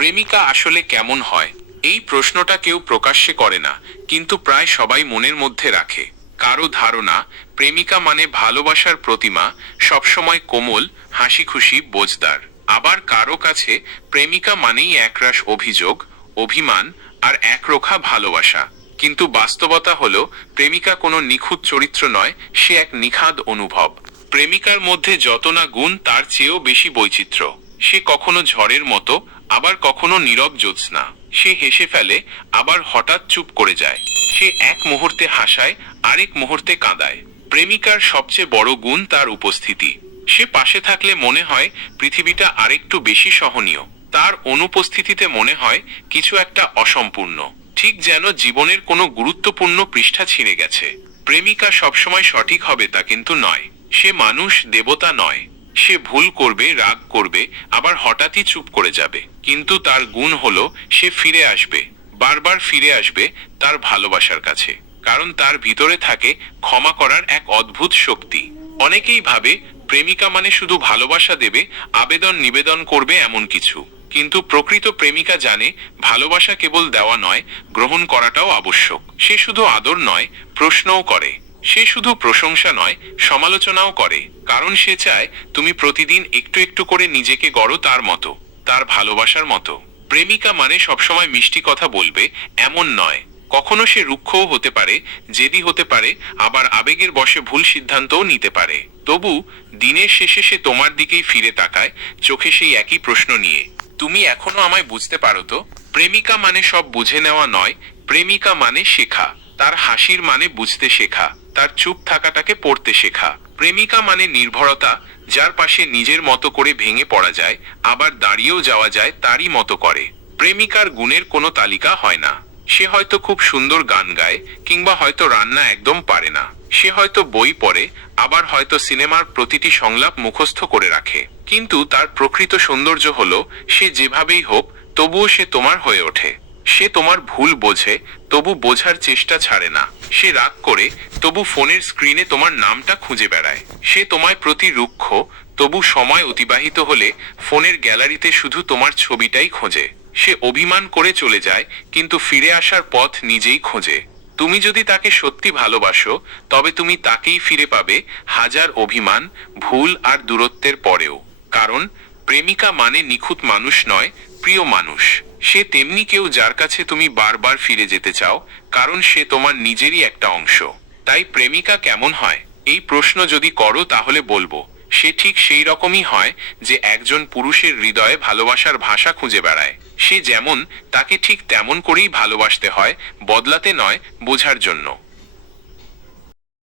প্রেমিকা আসলে কেমন হয়? এই প্রশ্নটা কেউ প্রকাশ্যে করে না, কিন্তু প্রায় সবাই মনের মধ্যে রাখে। কারো ধারণা, প্রেমিকা মানে ভালোবাসার প্রতিমা, সবসময় কোমল, হাসিখুশি, বোঝদার। আবার কারো কাছে প্রেমিকা মানেই একরাশ অভিযোগ, অভিমান আর একরোখা ভালোবাসা। কিন্তু বাস্তবতা হলো, প্রেমিকা কোনো নিখুঁত চরিত্র নয়, সে এক নিখাদ অনুভব। প্রেমিকার মধ্যে যত না গুণ, তার চেয়েও বেশি বৈচিত্র্য। সে কখনো ঝড়ের মতো, আবার কখনো নীরব জ্যোৎস্না। সে হেসে ফেলে, আবার হঠাৎ চুপ করে যায়। সে এক মুহূর্তে হাসায়, আরেক মুহূর্তে কাঁদায়। প্রেমিকার সবচেয়ে বড় গুণ তার উপস্থিতি। সে পাশে থাকলে মনে হয় পৃথিবীটা আরেকটু বেশি সহনীয়। তার অনুপস্থিতিতে মনে হয় কিছু একটা অসম্পূর্ণ, ঠিক যেন জীবনের কোনো গুরুত্বপূর্ণ পৃষ্ঠা ছিঁড়ে গেছে। প্রেমিকা সবসময় সঠিক হবে তা কিন্তু নয়। সে মানুষ, দেবতা নয়। সে ভুল করবে, রাগ করবে, আবার হঠাৎই চুপ করে যাবে। কিন্তু তার গুণ হলো, সে ফিরে আসবে, বারবার ফিরে আসবে তার ভালোবাসার কাছে। কারণ তার ভিতরে থাকে ক্ষমা করার এক অদ্ভুত শক্তি। অনেকেই ভাবে প্রেমিকা মানে শুধু ভালোবাসা দেবে, আবেদন নিবেদন করবে, এমন কিছু। কিন্তু প্রকৃত প্রেমিকা জানে, ভালোবাসা কেবল দেওয়া নয়, গ্রহণ করাটাও আবশ্যক। সে শুধু আদর নয়, প্রশ্নও করে। সে শুধু প্রশংসা নয়, সমালোচনাও করে। কারণ সে চায় তুমি প্রতিদিন একটু একটু করে নিজেকে গড়ো তার মতো, তার ভালোবাসার মতো। প্রেমিকা মানে সবসময় মিষ্টি কথা বলবে, এমন নয়। কখনো সে রুক্ষও হতে পারে, জেদি হতে পারে, আবার আবেগের বশে ভুল সিদ্ধান্তও নিতে পারে। তবু দিনের শেষে সে তোমার দিকেই ফিরে তাকায়, চোখে সেই একই প্রশ্ন নিয়ে, তুমি এখনো আমায় বুঝতে পারো তো? প্রেমিকা মানে সব বুঝে নেওয়া নয়, প্রেমিকা মানে শেখা। তার হাসির মানে বুঝতে শেখা, তার চুপ থাকাটাকে পড়তে শেখা। প্রেমিকা মানে নির্ভরতা, যার পাশে নিজের মতো করে ভেঙে পড়া যায়, আবার দাঁড়িয়েও যাওয়া যায় তারই মতো করে। প্রেমিকার গুণের কোনো তালিকা হয় না। সে হয়তো খুব সুন্দর গান গায়, কিংবা হয়তো রান্না একদম পারে না। সে হয়তো বই পড়ে, আবার হয়তো সিনেমার প্রতিটি সংলাপ মুখস্থ করে রাখে। কিন্তু তার প্রকৃত সৌন্দর্য হলো, সে যেভাবেই হোক তবুও সে তোমার হয়ে ওঠে। সে তোমার ভুল বোঝে, তবু বোঝার চেষ্টা ছাড়ে না। সে রাগ করে, তবু ফোনের স্ক্রিনে তোমার নামটা খুঁজে বেড়ায়। সে তোমায় প্রতি রুক্ষ, তবু সময় অতিবাহিত হলে ফোনের গ্যালারিতে শুধু তোমার ছবিটাই খোঁজে। সে অভিমান করে চলে যায়, কিন্তু ফিরে আসার পথ নিজেই খোঁজে। তুমি যদি তাকে সত্যি ভালোবাসো, তবে তুমি তাকেই ফিরে পাবে, হাজার অভিমান, ভুল আর দূরত্বের পরেও। কারণ প্রেমিকা মানে নিখুঁত মানুষ নয়, প্রিয় মানুষ। সে তেমনি কেউ যার কাছে তুমি বারবার ফিরে যেতে চাও, কারণ সে তোমার নিজেরই একটা অংশ। তাই প্রেমিকা কেমন হয় এই প্রশ্ন যদি করো, তাহলে বলবো, সে ঠিক সেই রকমই হয় যে একজন পুরুষের হৃদয়ে ভালোবাসার ভাষা খুঁজে বেড়ায়। সে যেমন, তাকে ঠিক তেমন করেই ভালোবাসতে হয়, বদলাতে নয়, বোঝার জন্য।